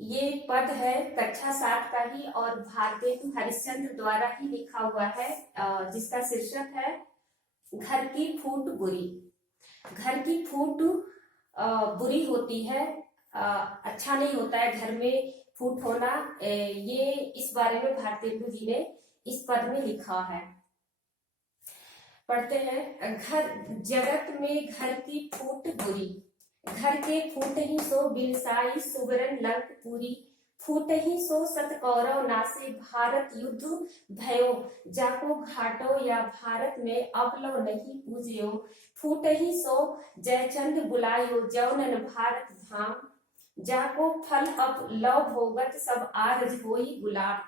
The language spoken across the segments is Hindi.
ये पद है कक्षा 7 का ही और भारतेंदु हरिश्चंद्र द्वारा ही लिखा हुआ है, जिसका शीर्षक है घर की फूट बुरी। घर की फूट बुरी होती है, अच्छा नहीं होता है घर में फूट होना। ये इस बारे में भारतेंदु जी ने इस पद में लिखा है। पढ़ते हैं। घर जगत में घर की फूट बुरी, घर के फूट ही सो बिलसाई सुगरन लंक पूरी। फूट ही सो सत कौरव नासे भारत युद्ध भयो। जाको घाटो या भारत में अबलो नहीं पूजियो। फूट ही सो जयचंद बुलायो जौनन भारत धाम। जाको फल अब लव भोगत सब आरज होई गुलाब।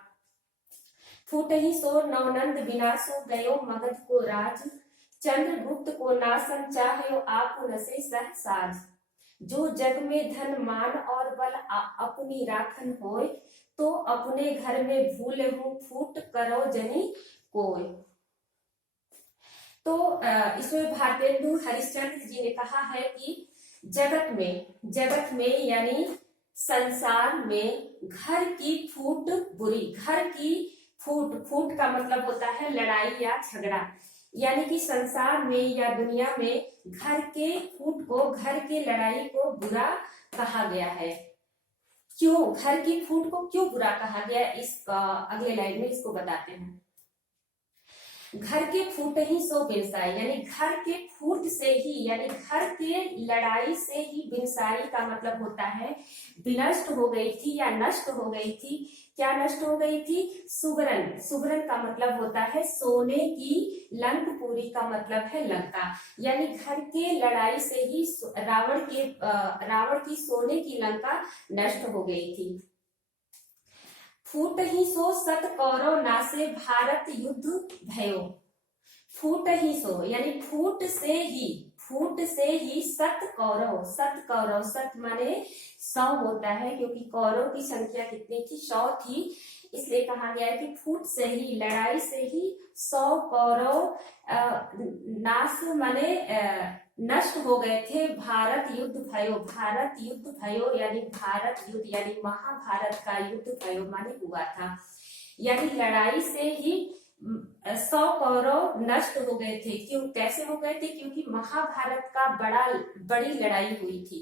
फूट ही सो नवनंद विनाशो गयो मगध को राज। चंद्रगुप्त को नासन चाहे आप नसे सहसाज। जो जग में धन मान और बल अपनी राखन होय। तो अपने घर में भूल हो फूट करो जनी कोय। तो इसमें भारतेंदु हरिश्चंद्र जी ने कहा है कि जगत में यानी संसार में घर की फूट बुरी। घर की फूट का मतलब होता है लड़ाई या झगड़ा, यानी कि संसार में या दुनिया में घर के फूट को, घर के लड़ाई को बुरा कहा गया है। क्यों घर की फूट को क्यों बुरा कहा गया, इस अगले लाइन में इसको बताते हैं। घर के फूट ही सो बिनसाई, यानी घर के फूट से ही, यानी घर के लड़ाई से ही। बिनसाई का मतलब होता है विनष्ट हो गई थी या नष्ट हो गई थी। क्या नष्ट हो गई थी? सुगरन। सुगरन का मतलब होता है सोने की। लंकपुरी का मतलब है लंका, यानी घर के लड़ाई से ही रावण की सोने की लंका नष्ट हो गई थी। फूट ही सो सत कौरव नासे भारत युद्ध भयो। फूट ही सो यानी फूट से ही सत कौरव। सत माने 100 होता है, क्योंकि कौरव की संख्या कितनी थी? 100 थी। इसलिए कहा गया है कि फूट से ही, लड़ाई से ही 100 कौरव नाश माने नष्ट हो गए थे। भारत युद्ध भयो यानी भारत युद्ध यानी महाभारत का युद्ध भयो माने हुआ था, यानी लड़ाई से ही 100 कौरव नष्ट हो गए थे। क्यों, कैसे हो गए थे? क्योंकि महाभारत का बड़ी लड़ाई हुई थी।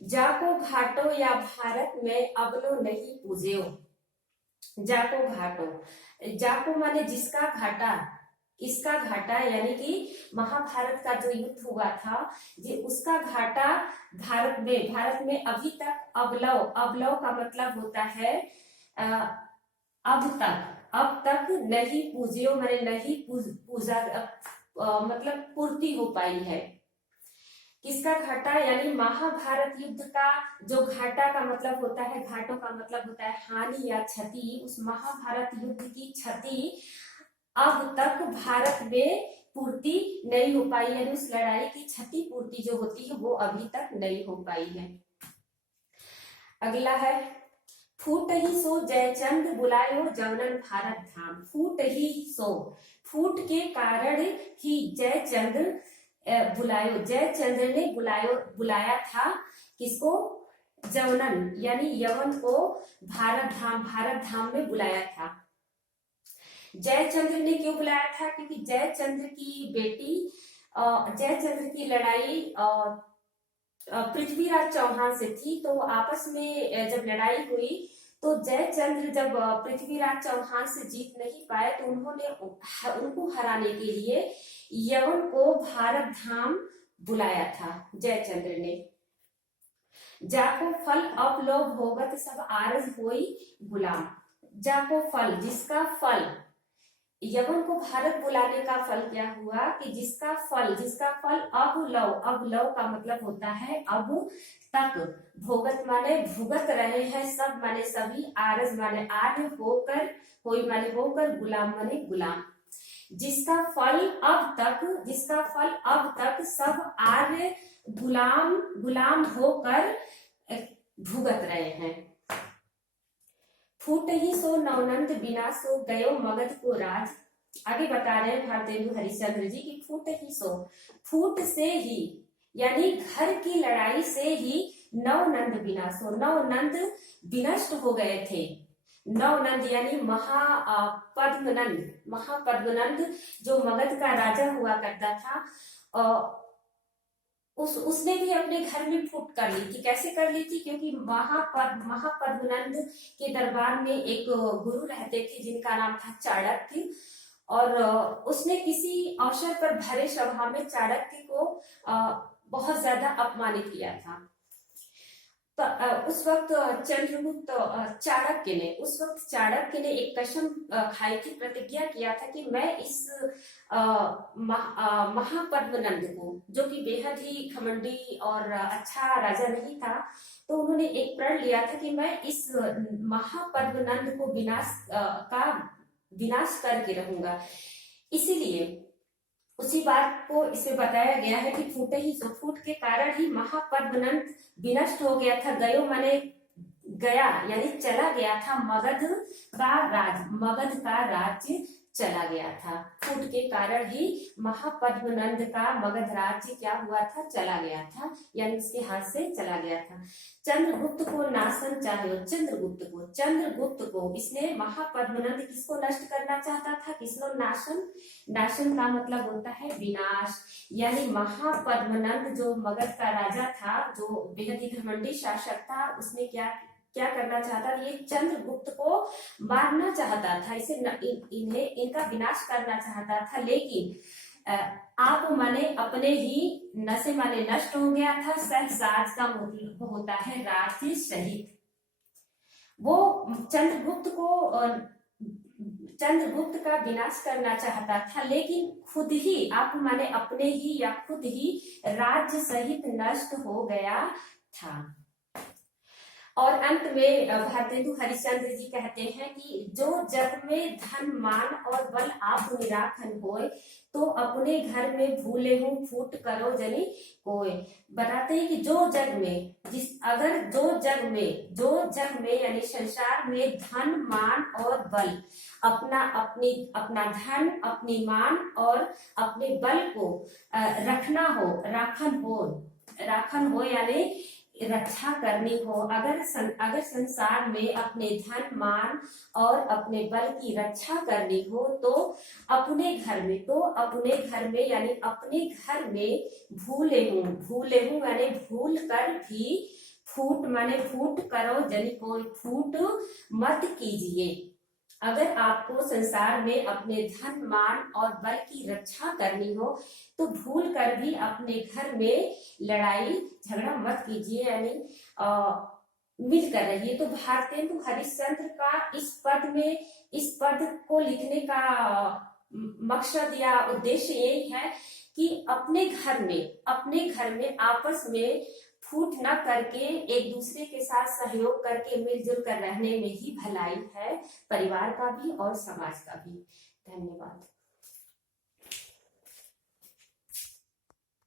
जाको घाटो या भारत में अबलो नहीं पूज्यो। जाको माने जिसका घाटा, किसका घाटा, यानी कि महाभारत का जो युद्ध हुआ था उसका घाटा भारत में अभी तक अबलव का मतलब होता है अब तक नहीं पूजियो माने नहीं पूजा, मतलब पूर्ति हो पाई है। किसका घाटा? यानी महाभारत युद्ध का जो घाटा का मतलब होता है, घाटों का मतलब होता है हानि या क्षति। उस महाभारत युद्ध की क्षति अब तक भारत में पूर्ति नहीं हो पाई है। उस लड़ाई की क्षति पूर्ति जो होती है वो अभी तक नहीं हो पाई है। अगला है फूट ही सो जयचंद बुलायो जवनन भारत धाम। फूट ही सो, फूट के कारण ही जयचंद जयचंद्र ने बुलाया था। किसको? जवनन यानी यवन को भारत धाम में बुलाया था। जयचंद्र ने क्यों बुलाया था? क्योंकि जयचंद्र की बेटी, जयचंद्र की लड़ाई पृथ्वीराज चौहान से थी। तो आपस में जब लड़ाई हुई तो जयचंद्र जब पृथ्वीराज चौहान से जीत नहीं पाए तो उन्होंने उनको हराने के लिए यवन को भारत धाम बुलाया था जयचंद्र ने। जाको फल अपलो भोगत सब आरज होई गुलाम। जाको फल, जिसका फल, यवन को भारत बुलाने का फल क्या हुआ कि जिसका फल अब लव का मतलब होता है अब तक। भोगत माने भुगत रहे हैं, सब माने सभी, आरज माने आर्य, होकर होई माने होकर, गुलाम माने गुलाम। जिसका फल अब तक सब आर्य गुलाम होकर भुगत रहे हैं। फूट ही सो नवनंद बिना सो गयो मगध को राज। आगे बता रहे हैं भारतेंदु हरिश्चंद्र जी की फूट ही सो, फूट से ही यानी घर की लड़ाई से ही नवनंद विनाशो, नवनंद विनष्ट हो गए थे। नवनंद यानी पद्मनंद, महापद्मनंद जो मगध का राजा हुआ करता था, उसने भी अपने घर में फूट कर ली थी। कैसे कर ली थी? क्योंकि महापद्मनंद के दरबार में एक गुरु रहते थे जिनका नाम था चाणक्य, और उसने किसी अवसर पर भरे सभा में चाणक्य को बहुत ज्यादा अपमानित किया था। तो उस वक्त चाणक्य ने एक कसम खाई थी, प्रतिज्ञा किया था कि मैं इस महापद्मनंद को, जो कि बेहद ही घमंडी और अच्छा राजा नहीं था, तो उन्होंने एक प्रण लिया था कि मैं इस महापद्मनंद को विनाश करके रहूंगा। इसीलिए उसी बात को इसमें बताया गया है कि फूट के कारण ही महापद्मनंद विनष्ट हो गया था। गयो माने गया यानी चला गया था, मगध का राज्य चला गया था। फूट के कारण ही महापद्मनंद का मगध राज्य क्या हुआ था? चला गया था, यानी उसके हाथ से चला गया था। चंद्रगुप्त को नाशन चाहिए, चंद्रगुप्त को इसने महापद्मनंद किसको नष्ट करना चाहता था? किसको नाशन? नाशन का मतलब होता है विनाश, यानी महापद्मनंद जो मगध का राजा था, जो बेहद ही घमंडी शासक था, उसने क्या करना चाहता था? ये चंद्रगुप्त को मारना चाहता था, इनका विनाश करना चाहता था। लेकिन आप माने अपने ही नशे माने नष्ट हो गया था। सहसाज का मतलब होता है राज्य शहीद। वो चंद्रगुप्त का विनाश करना चाहता था, लेकिन खुद ही आप माने अपने ही या खुद ही राज्य सहित नष्ट हो गया था। और अंत में भारतेंदु हरिश्चंद्र जी कहते हैं कि जो जग में धन मान और बल आप निराखन होए, तो अपने घर में भूले हूँ फूट करो जनी कोय। बताते हैं कि जो जग में यानी संसार में धन मान और बल, अपना धन, अपनी मान और अपने बल को राखन हो यानी रक्षा करनी हो। अगर संसार में अपने धन, मान और अपने बल की रक्षा करनी हो, तो अपने घर में यानी अपने घर में भूले हूँ यानी भूल कर भी फूट करो जनी कोई, फूट मत कीजिए। अगर आपको संसार में अपने धन, मान और बल की रक्षा करनी हो, तो भूल कर भी अपने घर में लड़ाई झगड़ा मत कीजिए, यानी मिल कर रहिए। तो भारतेंदु हरिश्चंद्र का इस पद को लिखने का मकसद या उद्देश्य यही है कि अपने घर में आपस में फूट न करके एक दूसरे के साथ सहयोग करके मिलजुल कर रहने में ही भलाई है, परिवार का भी और समाज का भी। धन्यवाद।